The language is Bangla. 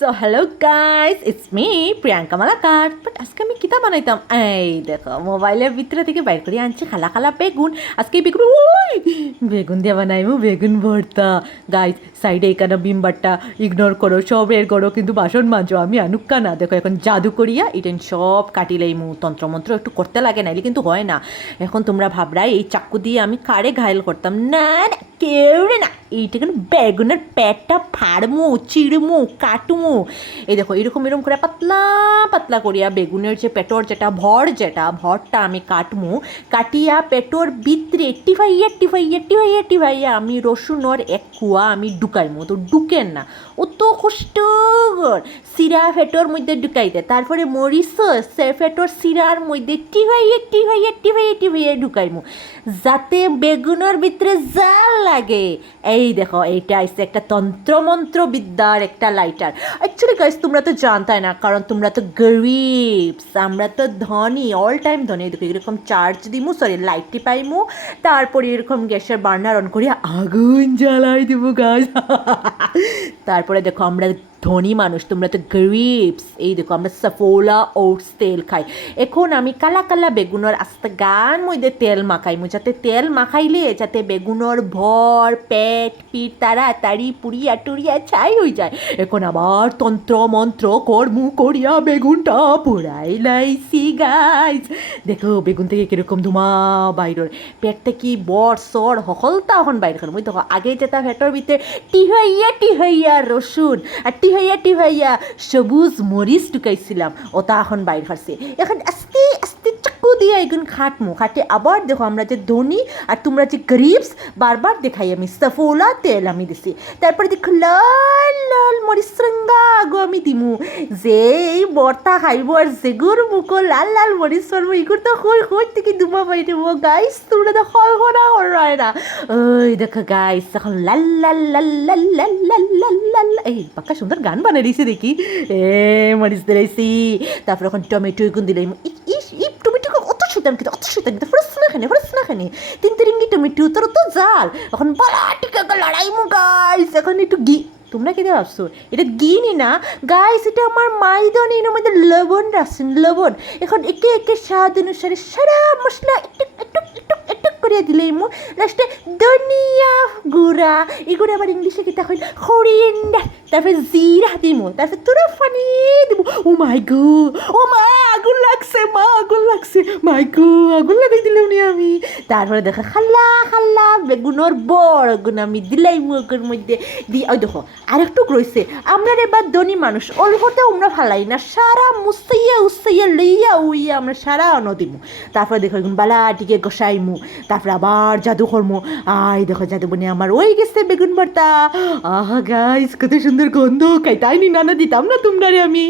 So hello guys, it's me Priyanka Malakar. But আজকে আমি কিতা বানাইতাম, এই দেখো মোবাইলের ভিতরে থেকে বাইর করে আনছি খালা খালা বেগুন। আজকে এই বেগুন বেগুন দিয়ে বানাইমু বেগুন ভর্তা। গাইস সাইডে এখানে বিম্বারটা ইগনোর করো, সব এর করো, কিন্তু বাসন মাজো, আমি আনুক্কা না। দেখো এখন জাদু করিয়া ইটেন সব কাটিলাইমু, তন্ত্রমন্ত্র একটু করতে লাগে, নাইলে কিন্তু হয় না। এখন তোমরা ভাবরাই এই চাকু দিয়ে আমি কারে ঘায়ল করতাম, না না কেউ রে না, এইটা কিন্তু বেগুনের পেটটা ফাড়মু, চিড়মু, কাটমু। এই দেখো এরকম এরকম করে পাতলা পাতলা করিয়া বেগুনের যে পেটর যেটা ভরটা আমি কাটমু, কাটিয়া পেটর ভিতরে টিফাইয়া আমি রসুনর এক কুয়া আমি ঢুকাইমু। তো ঢুকেন না, ও তো কষ্টকর সিরা ফেটর মধ্যে ঢুকাইতে, তারপরে মরিচ সে ফেটর সিরার মধ্যে টিফাইয়া ঢুকাইমু, যাতে বেগুনের ভিতরে জাল লাগে। এই দেখো এইটা আইসে একটা তন্ত্রমন্ত্র বিদ্যার একটা লাইটার। অ্যাকচুয়ালি গাইস তোমরা তো জানতাই না, কারণ তোমরা তো গরিবস, আমরা তো ধনী, অল টাইম ধনী। দেখো এরকম চার্জ দিমু, সরি লাইট টিপাইমু, তারপরে এরকম গ্যাসের বার্নার অন করিয়া আগুন জ্বালাই দিব গাছ। তারপরে দেখো আমরা ধনী মানুষ, তোমরা তো গরিবস। এই দেখো আমরা সাফোলা ওটস তেল খাই। এখন আমি কালা কালা বেগুনের আস্তে গান মধ্যে তেল মাখাইমু, যাতে তেল মাখাইলে যাতে বেগুনের ভর পেট পিঠ তাড়াতাড়ি পুড়িয়া টুরিয়া ছাই হয়ে যায়। এখন আবার তন্ত্র মন্ত্র কর্মু করিয়া বেগুনটা পুরাই লাইছি গাইজ। দেখো বেগুন থেকে কিরকম ধুমা বাইরের, পেটটা কি বর সর হকলতা এখন বাইরে খান। ওই দেখো আগে যেটা পেটের ভিতরে টিহাইয়া রসুন আর টিহাইয়া সবুজ মরিচ ঢুকাইছিলাম, ওটা এখন বাইর খাচ্ছে। এখন আস্তে আস্তে চাকু দিয়ে এগুন খাটে আবার দেখো আমরা যে ধনী আর তোমরা যে গরিবস, বারবার দেখাই আমি সাফোলা তেল আমি দিছি। তারপরে দেখো লাল লাল মরিচ রঙ্গা আগো আমি দিমু, যে এই বর্তা খাইব আর যেগুর মুখো লাল লাল মরিচ পারবো, এগুর তো হই থেকে দুমা পাই দেবো গাইস। তোমরা তো হরা হরায় না। ওই দেখো গাইস এখন লাল লাল লাল লাল লাল লাল লাল লাল, এই পাক্কা সুন্দর গান বানিয়ে দিয়েছে দেখি। মরিচ দিলাইছি, তারপর এখন টমেটো এগুন দিলাম। টমেটো অত শুতাম কিন্তু ফ্রেশ না খানে তিন তিরিঙ্গি টমেটো তোর তো জাল। এখন বলা টিকা লড়াই মু গাইস। এখন একটু ঘি, তোমরা কি ভাবছো এটা ঘি নি না গাইস, এটা আমার মাইদন, এর মধ্যে লবণ রাখছেন, লবণ। এখন একে একে স্বাদ অনুসারে সারা মশলা একটু করিয়া দিলেই মু, লাস্টে ধনিয়া গুঁড়া, এগুলো আবার ইংলিশে কি তখন হরিয়েন্ডার, তারপরে জিরা দিমু, তারপরে তোরা ফানি দিব। ও মাই গো, ও মা আগুন লাগছে, মাই গো আগুন লাগাই দিলাম নি আমি। তারপরে দেখো খাল্লা বেগুনের বড় গুণ আমি দিলাই মুখের মধ্যে দিয়ে। ওই দেখো আরেকটু রয়েছে, আমরা এবার ধনী মানুষ, অল্পতে আমরা ফালাই না, সারা উসাইয়া লইয়া উইয়া আমরা সারা দিমু। তারপরে দেখো এখন বালা টিকে গোসাইমু, তারপরে আবার জাদু করমু। আই দেখো জাদু বনে আমার ওই গেছে বেগুন ভর্তা। আহা গাইস কত সুন্দর গন্ধ, খাইতাই নি, নানা দিতাম না তোমরা রে আমি।